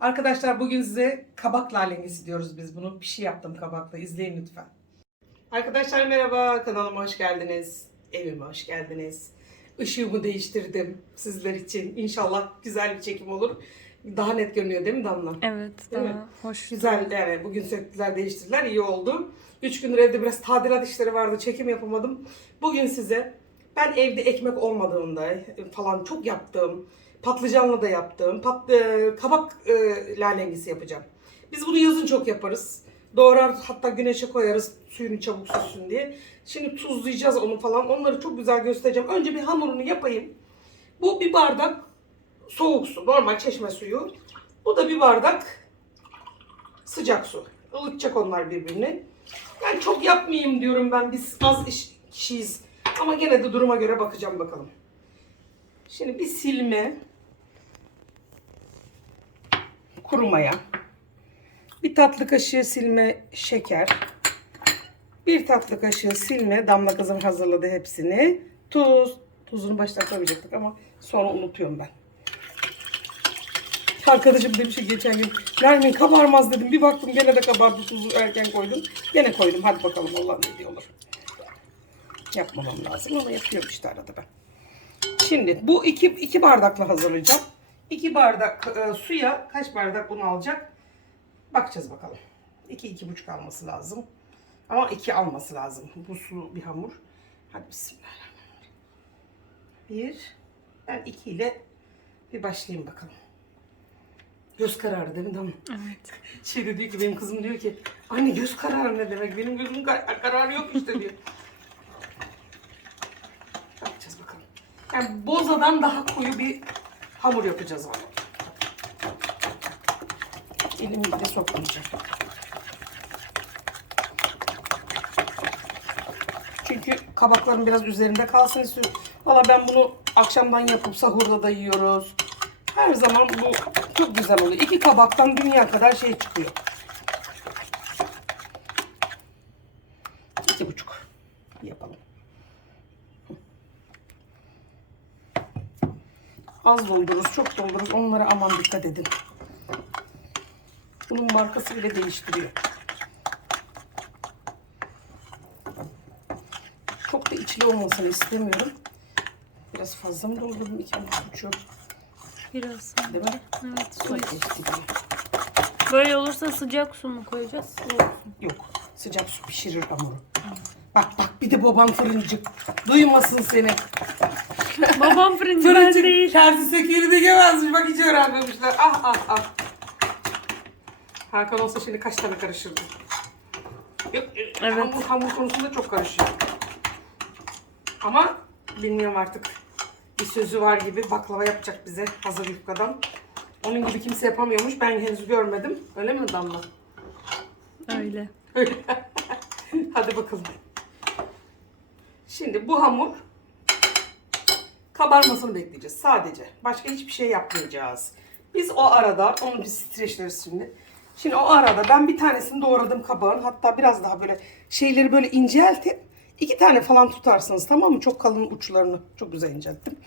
Arkadaşlar bugün size kabak lalengisi diyoruz biz bunu. Bir şey yaptım kabakla. İzleyin lütfen. Arkadaşlar merhaba. Kanalıma hoş geldiniz. Evime hoş geldiniz. Işığımı değiştirdim sizler için. İnşallah güzel bir çekim olur. Daha net görünüyor değil mi Damla? Evet, Değil daha mi? hoş. Güzel yani bugün söktüler değiştirdiler iyi oldu. Üç gündür evde biraz tadilat işleri vardı çekim yapamadım. Bugün size ben evde ekmek olmadığında falan çok yaptığım patlıcanla da yaptığım pat, e, kabak e, lalengisi yapacağım. Biz bunu yazın çok yaparız. Doğrar hatta güneşe koyarız suyunu çabuk süssün diye. Şimdi tuzlayacağız onu falan onları çok güzel göstereceğim. Önce bir hamurunu yapayım. Bu bir bardak soğuk su normal çeşme suyu. Bu da bir bardak sıcak su. Ilıtacak onlar birbirini. Yani çok yapmayayım diyorum ben. Biz az iş, kişiyiz. Ama gene de duruma göre bakacağım bakalım. Şimdi bir silme. Kurumaya. Bir tatlı kaşığı silme şeker. Bir tatlı kaşığı silme. Damla kızım hazırladı hepsini. Tuz. Tuzunu baştan koymayacaktık ama sonra unutuyorum ben. Arkadaşım demiş ki geçen gün Nermin kabarmaz dedim. Bir baktım gene de kabardı tuzu erken koydum. Gene koydum. Hadi bakalım Allah ne diyor olur. Yapmamam lazım ama yapıyorum işte arada ben. Şimdi bu iki, iki bardakla hazırlayacağım. İki bardak e, suya kaç bardak un alacak? Bakacağız bakalım. İki, iki buçuk alması lazım. Ama iki alması lazım. Bu sulu bir hamur. Hadi bismillahirrahmanirrahim. Bir. Ben iki ile bir başlayayım bakalım. Göz kararı değil mi Damla? Evet. Şey de diyor ki benim kızım diyor ki anne göz kararı ne demek? Benim gözüm kar- kararı yok işte diyor. Yapacağız bakalım. Yani bozadan daha koyu bir hamur yapacağız ama. Elimi bile sokmayacağım. Çünkü kabakların biraz üzerinde kalsın istiyorum. Valla ben bunu akşamdan yapıp sahurda da yiyoruz. Her zaman bu çok güzel oluyor. İki kabaktan dünya kadar şey çıkıyor. İki buçuk yapalım. Az doldururuz, çok doldururuz. Onlara aman dikkat edin. Bunun markası bile değiştiriyor. Çok da içli olmasını istemiyorum. Biraz fazla mı doldurdum? İki buçuk. Biraz. Değil mi? Evet, su. Değiştiriyor. Böyle olursa sıcak su mu koyacağız? Yok. Sıcak su pişirir hamuru. Bak bak bir de baban fırıncı. Duymasın seni. Babam fırıncı ben değil. kendi sekeri de gemezmiş. Bak hiç öğrenmemişler. Ah ah ah. Hakan olsa şimdi kaç tane karışırdı. Yok, Evet. Hamur, hamur konusunda çok karışıyor. Ama bilmiyorum artık. Bir sözü var gibi baklava yapacak bize hazır yufkadan. Onun gibi kimse yapamıyormuş. Ben henüz görmedim. Öyle mi Damla? Öyle. Öyle. Hadi bakalım. Şimdi bu hamur kabarmasını bekleyeceğiz sadece. Başka hiçbir şey yapmayacağız. Biz o arada onu biz streçleriz şimdi. Şimdi o arada ben bir tanesini doğradım kabağın. Hatta biraz daha böyle şeyleri böyle inceltip iki tane falan tutarsınız tamam mı? Çok kalın uçlarını çok güzel incelttim.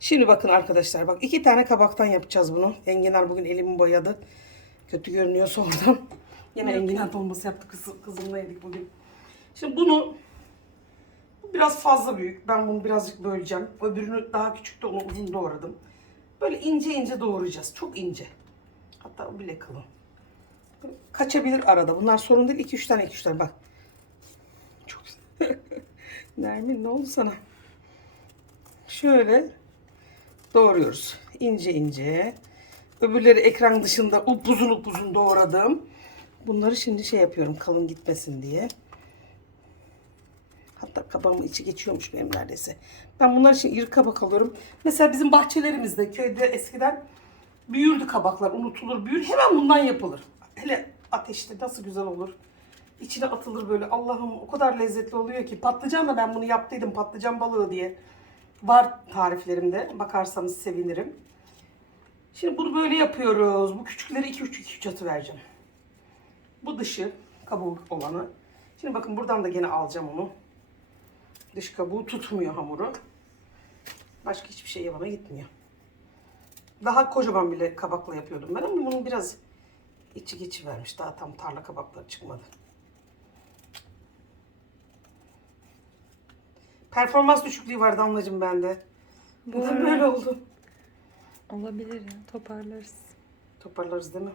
Şimdi bakın arkadaşlar bak iki tane kabaktan yapacağız bunu. Enginar bugün elimi boyadı. Kötü görünüyorsa oradan. Yine enginar dolması yaptık kız, kızımla yedik bugün. Şimdi bunu bu biraz fazla büyük. Ben bunu birazcık böleceğim. Öbürünü daha küçüktü onu uzun doğradım. Böyle ince ince doğrayacağız. Çok ince. Hatta o bile kalın. Kaçabilir arada. Bunlar sorun değil. 2-3 tane 2-3 tane bak. Çok güzel. Nermin ne oldu sana? Şöyle doğruyoruz. İnce ince. Öbürleri ekran dışında upuzun upuzun doğradım. Bunları şimdi şey yapıyorum kalın gitmesin diye. Hatta kabağımın içi geçiyormuş benim neredeyse. Ben bunlar için iri kabak alıyorum. Mesela bizim bahçelerimizde köyde eskiden büyürdü kabaklar unutulur büyür. Hemen bundan yapılır. Hele ateşte nasıl güzel olur. İçine atılır böyle Allah'ım o kadar lezzetli oluyor ki. Patlıcanla ben bunu yaptıydım patlıcan balığı diye. Var tariflerimde bakarsanız sevinirim. Şimdi bunu böyle yapıyoruz. Bu küçükleri 2-3-2-3 atı vereceğim. Bu dışı kabuğu olanı. Şimdi bakın buradan da gene alacağım onu. Dış kabuğu tutmuyor hamuru. Başka hiçbir şey yapana gitmiyor. Daha kocaman bile kabakla yapıyordum ben ama bunun biraz içi geçi vermiş. Daha tam tarla kabakları çıkmadı. Performans düşüklüğü var damlacığım bende. Bu ara- böyle oldu? Olabilir ya toparlarız. Toparlarız değil mi?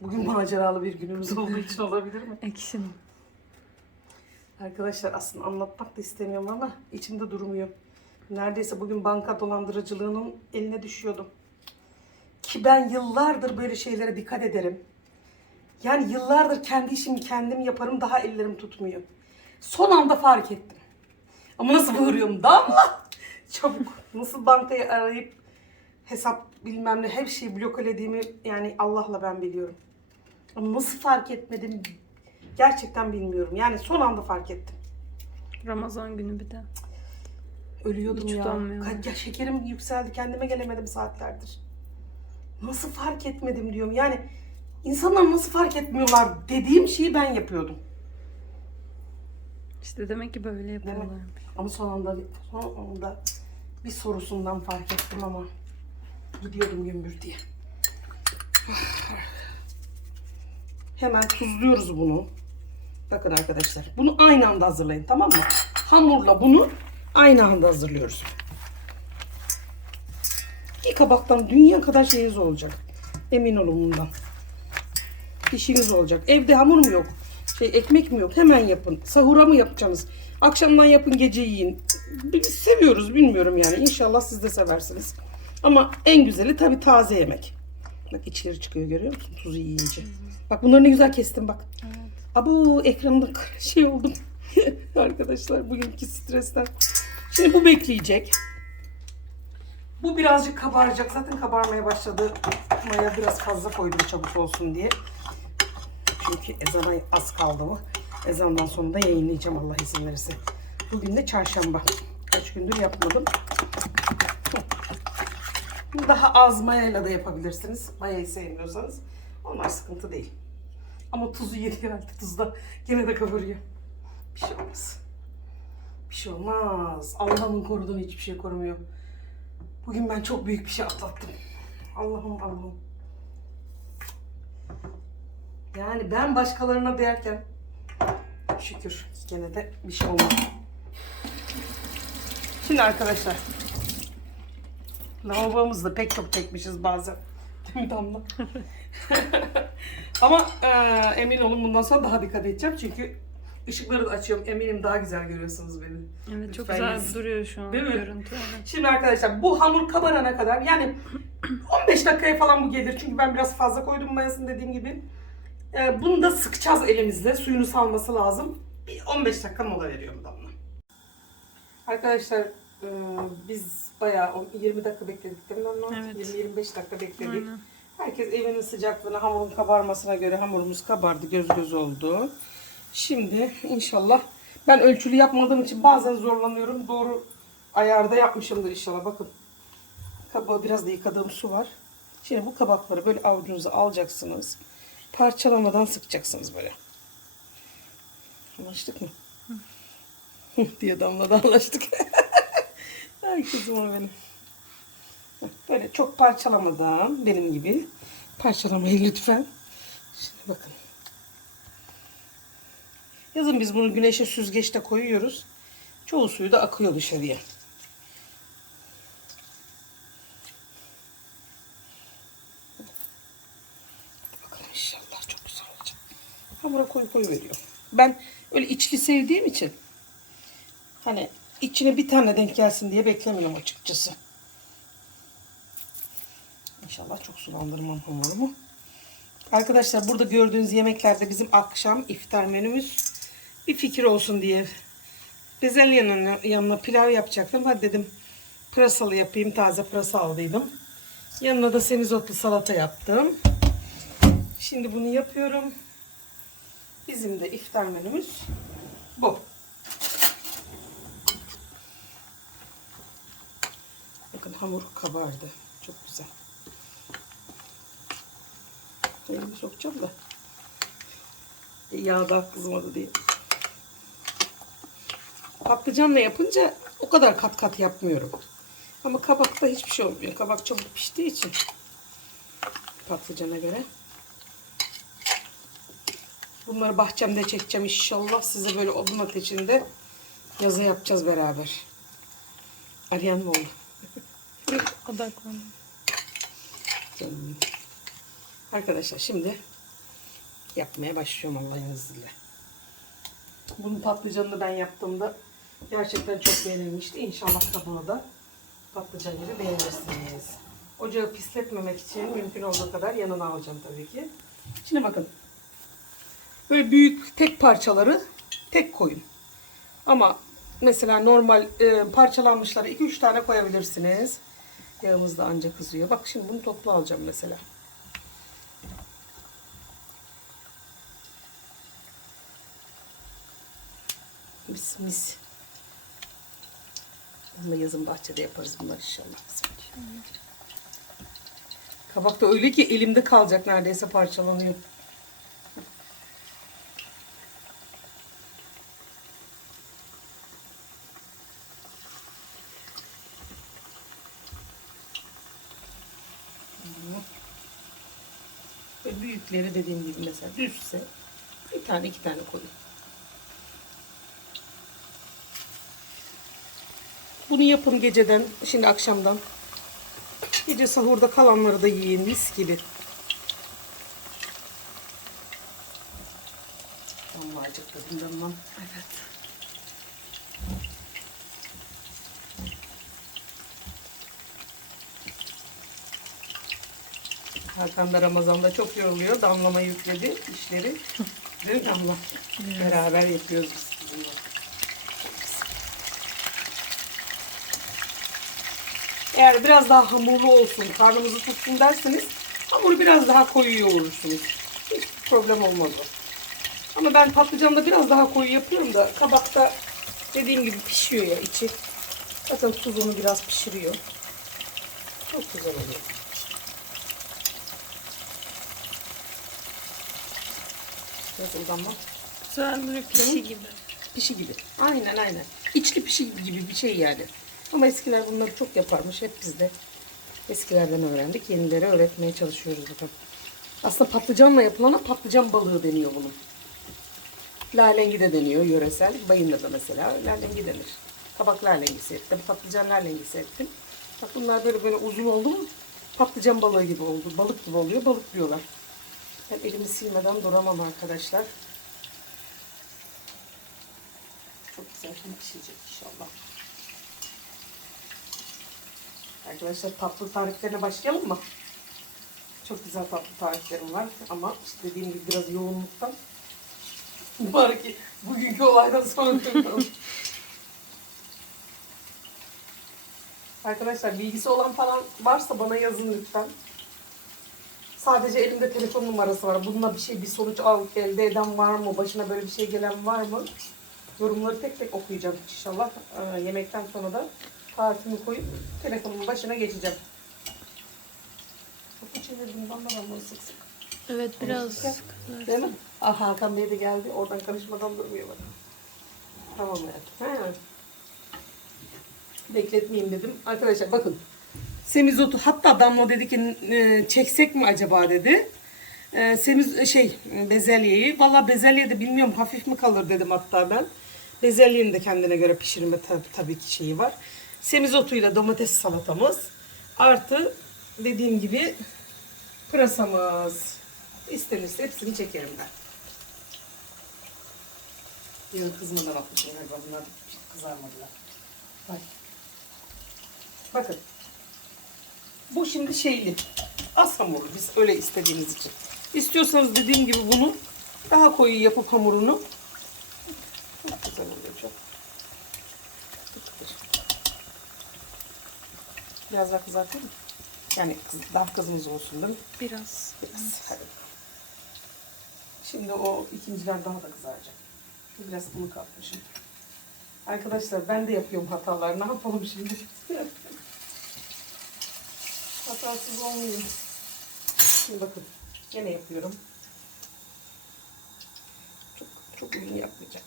Bugün maceralı bir günümüz olduğu için olabilir mi? Action. Arkadaşlar aslında anlatmak da istemiyorum ama içimde durmuyor. Neredeyse bugün banka dolandırıcılığının eline düşüyordum. Ki ben yıllardır böyle şeylere dikkat ederim. Yani yıllardır kendi işimi kendim yaparım daha ellerim tutmuyor. Son anda fark ettim. Ama nasıl bağırıyorum Damla! Çabuk. Nasıl bankayı arayıp hesap bilmem ne her şeyi blokelediğimi yani Allah'la ben biliyorum. Ama nasıl fark etmedim gerçekten bilmiyorum. Yani son anda fark ettim. Ramazan günü bir de. Ölüyordum Hiç ya. utanmıyorum. Ya. Şekerim yükseldi. Kendime gelemedim saatlerdir. Nasıl fark etmedim diyorum. Yani insanlar nasıl fark etmiyorlar dediğim şeyi ben yapıyordum. İşte demek ki böyle yapıyorlarmış. Ama son anda, son anda bir sorusundan fark ettim ama gidiyordum gümbür diye. Hemen tuzluyoruz bunu. Bakın arkadaşlar. Bunu aynı anda hazırlayın tamam mı? Hamurla bunu aynı anda hazırlıyoruz. Bir kabaktan dünya kadar şeyiniz olacak. Emin olun bundan. İşiniz olacak. Evde hamur mu yok? Şey ekmek mi yok? Hemen yapın. Sahura mı yapacaksınız? Akşamdan yapın gece yiyin. Biz seviyoruz bilmiyorum yani. İnşallah siz de seversiniz. Ama en güzeli tabii taze yemek. Bak içleri çıkıyor görüyor musun? Tuzu yiyince. Bak bunları ne güzel kestim bak. Abu ekranımda şey oldum. Arkadaşlar bugünkü stresten. Şimdi bu bekleyecek. Bu birazcık kabaracak. Zaten kabarmaya başladı. Maya biraz fazla koydum çabuk olsun diye. Çünkü ezana az kaldı mı? Ezandan sonra da yayınlayacağım Allah izin verirse. Bugün de çarşamba. Kaç gündür yapmadım. Daha az mayayla da yapabilirsiniz. Mayayı sevmiyorsanız. Onlar sıkıntı değil. Ama tuzu yedi herhalde. Tuzda gene de kabarıyor. Bir şey olmaz. Bir şey olmaz. Allah'ın koruduğunu hiçbir şey korumuyor. Bugün ben çok büyük bir şey atlattım. Allah'ım Allah'ım. Yani ben başkalarına derken şükür gene de bir şey olmadı. Şimdi arkadaşlar lavabomuzda pek çok çekmişiz bazen. Değil mi Damla? Ama e, emin olun bundan sonra daha dikkat edeceğim çünkü ışıkları da açıyorum. Eminim daha güzel görüyorsunuz beni. Evet çok Lütfen güzel yiyin. duruyor şu an Değil mi? görüntü. Evet. Şimdi arkadaşlar bu hamur kabarana kadar yani 15 dakikaya falan bu gelir. Çünkü ben biraz fazla koydum mayasını dediğim gibi. Ee, bunu da sıkacağız elimizle. Suyunu salması lazım. Bir 15 dakika mola veriyorum damla. Arkadaşlar e, biz bayağı o 20 dakika bekledik değil mi damla? Evet. 20-25 dakika bekledik. Aynen. Herkes evinin sıcaklığına, hamurun kabarmasına göre hamurumuz kabardı, göz göz oldu. Şimdi inşallah ben ölçülü yapmadığım için bazen zorlanıyorum. Doğru ayarda yapmışımdır inşallah. Bakın kabağı biraz da yıkadığım su var. Şimdi bu kabakları böyle avucunuza alacaksınız. Parçalamadan sıkacaksınız böyle. Anlaştık mı? Diye damla da anlaştık. Ay kızım benim. Böyle çok parçalamadan benim gibi parçalamayın lütfen. Şimdi bakın. Yazın biz bunu güneşe süzgeçte koyuyoruz. Çoğu suyu da akıyor dışarıya. Bakalım inşallah çok güzel olacak. Hamura koy koy veriyor. Ben öyle içli sevdiğim için hani içine bir tane denk gelsin diye beklemiyorum açıkçası. İnşallah çok sulandırmam hamurumu. Arkadaşlar burada gördüğünüz yemeklerde bizim akşam iftar menümüz bir fikir olsun diye. Bezelyenin yanına pilav yapacaktım. Hadi dedim pırasalı yapayım. Taze pırasa aldıydım. Yanına da semizotlu salata yaptım. Şimdi bunu yapıyorum. Bizim de iftar menümüz bu. Bakın hamur kabardı. Çok güzel. Elimi sokacağım da. Yağ da kızmadı diye. Patlıcanla yapınca o kadar kat kat yapmıyorum. Ama kabakta hiçbir şey olmuyor. Kabak çabuk piştiği için. Patlıcana göre. Bunları bahçemde çekeceğim inşallah. Size böyle odun ateşinde yazı yapacağız beraber. Arayan mı oldu? Odaklanın. Canım. Arkadaşlar şimdi yapmaya başlıyorum Allah'ın izniyle. Bunun patlıcanını ben yaptığımda gerçekten çok beğenilmişti. İnşallah kabuğu da patlıcan gibi beğenirsiniz. Ocağı pisletmemek için mümkün olduğu kadar yanına alacağım tabii ki. Şimdi bakın. Böyle büyük tek parçaları tek koyun. Ama mesela normal e, parçalanmışları 2-3 tane koyabilirsiniz. Yağımız da ancak kızıyor. Bak şimdi bunu toplu alacağım mesela. Mis mis. Bunu yazın bahçede yaparız bunlar inşallah. Kabak da öyle ki elimde kalacak neredeyse parçalanıyor. Ve büyükleri dediğim gibi mesela düzse bir tane iki tane koyun. Bunu yapın geceden, şimdi akşamdan. Gece sahurda kalanları da yiyin mis gibi. Vallahi acıktım ben Evet. Hakan da Ramazan'da çok yoruluyor. Damlama yükledi işleri. Değil mi Damla? Beraber yapıyoruz biz bunları. Eğer biraz daha hamurlu olsun, karnımızı tutsun derseniz hamuru biraz daha koyu yoğurursunuz. Hiç problem olmaz o. Ama ben patlıcanda biraz daha koyu yapıyorum da kabakta dediğim gibi pişiyor ya içi. Zaten tuz onu biraz pişiriyor. Çok güzel oluyor. Nasıl damla? Güzel böyle pişi gibi. Pişi gibi. Aynen aynen. İçli pişi gibi bir şey yani. Ama eskiler bunları çok yaparmış. Hep biz de eskilerden öğrendik. Yenilere öğretmeye çalışıyoruz bakalım. Aslında patlıcanla yapılana patlıcan balığı deniyor bunun. Lalengi de deniyor yöresel. Bayında da mesela lalengi denir. Kabak lalengisi ettim. Patlıcan lalengisi ettim. Bak bunlar böyle böyle uzun oldu mu patlıcan balığı gibi oldu. Balık gibi oluyor. Balık diyorlar. Ben elimi silmeden duramam arkadaşlar. Çok güzel pişecek inşallah. Arkadaşlar tatlı tariflerine başlayalım mı? Çok güzel tatlı tariflerim var ama işte dediğim gibi biraz yoğunluktan var ki bugünkü olaydan sonra. Arkadaşlar bilgisi olan falan varsa bana yazın lütfen. Sadece elimde telefon numarası var. Bununla bir şey, bir sonuç al, elde eden var mı? Başına böyle bir şey gelen var mı? Yorumları tek tek okuyacağım inşallah. Ee, yemekten sonra da tarifimi koyup telefonumun başına geçeceğim. Çok içindirdim ben de ben bunu sık sık. Evet biraz Değil kızar. mi? Ah Hakan Bey de geldi. Oradan karışmadan durmuyor bak. Tamam. He. Bekletmeyeyim dedim. Arkadaşlar bakın. Semizotu hatta Damla dedi ki e, çeksek mi acaba dedi. E, semiz şey bezelyeyi. Valla bezelye de bilmiyorum hafif mi kalır dedim hatta ben. Bezelyenin de kendine göre pişirme tabii ki şeyi var. Semizotuyla domates salatamız. Artı dediğim gibi pırasamız. İstenirse hepsini çekerim ben. Yarın kızmadan atmışım galiba bunlar kızarmadılar. Bak. Bakın. Bu şimdi şeyli. Az hamurlu. Biz öyle istediğimiz için. İstiyorsanız dediğim gibi bunu daha koyu yapıp hamurunu çok güzel oluyor çok. Biraz daha kızartayım mı? Yani kız- daha kızımız olsun değil mi? Biraz. Biraz. Hadi. Şimdi o ikinciler daha da kızaracak. Biraz bunu katmışım. Arkadaşlar ben de yapıyorum hatalar. Ne yapalım şimdi? Hatasız olmuyor. Şimdi bakın. Gene yapıyorum. Çok, çok ürün yapmayacağım.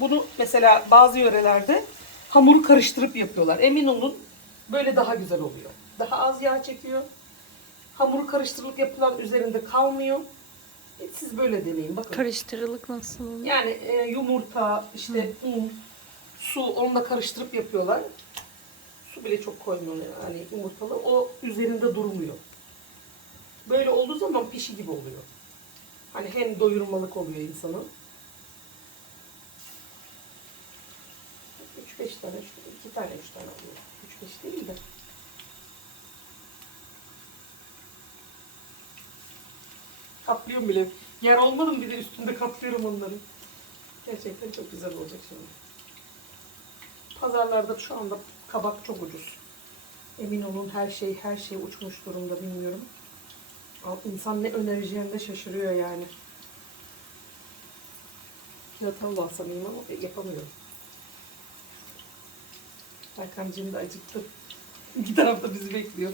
Bunu mesela bazı yörelerde hamuru karıştırıp yapıyorlar. Emin olun böyle daha güzel oluyor. Daha az yağ çekiyor. Hamuru karıştırılıp yapılan üzerinde kalmıyor. E, Siz böyle deneyin bakın. Karıştırılık nasıl oluyor? Yani e, yumurta, işte un, su onunla karıştırıp yapıyorlar. Su bile çok koymuyorlar yani yumurtalı. O üzerinde durmuyor. Böyle olduğu zaman pişi gibi oluyor. Hani hem doyurmalık oluyor insanın. 3-5 tane, 2 tane, 3 tane oluyor. 3-5 değil de. Kaplıyorum bile. Yer olmadı mı bir de üstünde kaplıyorum onları. Gerçekten çok güzel olacak şimdi. Pazarlarda şu anda kabak çok ucuz. Emin olun her şey her şey uçmuş durumda bilmiyorum. İnsan ne önereceğini de şaşırıyor yani. Fiyatı alsam ama yapamıyorum. Erkancığım da acıktı. İki taraf da bizi bekliyor.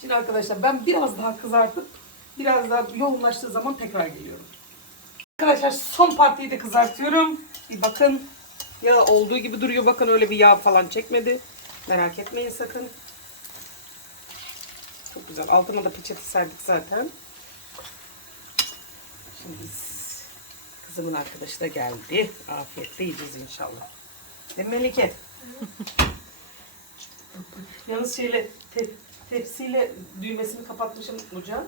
Şimdi arkadaşlar ben biraz daha kızartıp biraz daha yoğunlaştığı zaman tekrar geliyorum. Arkadaşlar son partiyi de kızartıyorum. Bir bakın. Ya olduğu gibi duruyor. Bakın öyle bir yağ falan çekmedi. Merak etmeyin sakın. Çok güzel. Altına da peçete serdik zaten. Şimdi kızımın arkadaşı da geldi. Afiyetle yiyeceğiz inşallah. Değil mi Melike? Yalnız şeyle te- tepsiyle düğmesini kapatmışım Nurcan.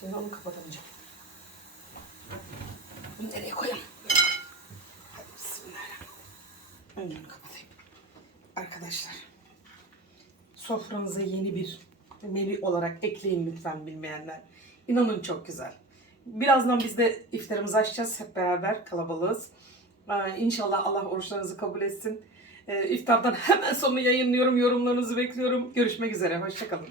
Şimdi onu kapatamayacağım. Bunu nereye koyalım? Hadi bismillahirrahmanirrahim. Önce bunu kapatayım. Arkadaşlar. Sofranıza yeni bir menü olarak ekleyin lütfen bilmeyenler. İnanın çok güzel. Birazdan biz de iftarımızı açacağız hep beraber kalabalığız. Ee, İnşallah Allah oruçlarınızı kabul etsin. Ee, İftardan hemen sonra yayınlıyorum. Yorumlarınızı bekliyorum. Görüşmek üzere. Hoşçakalın.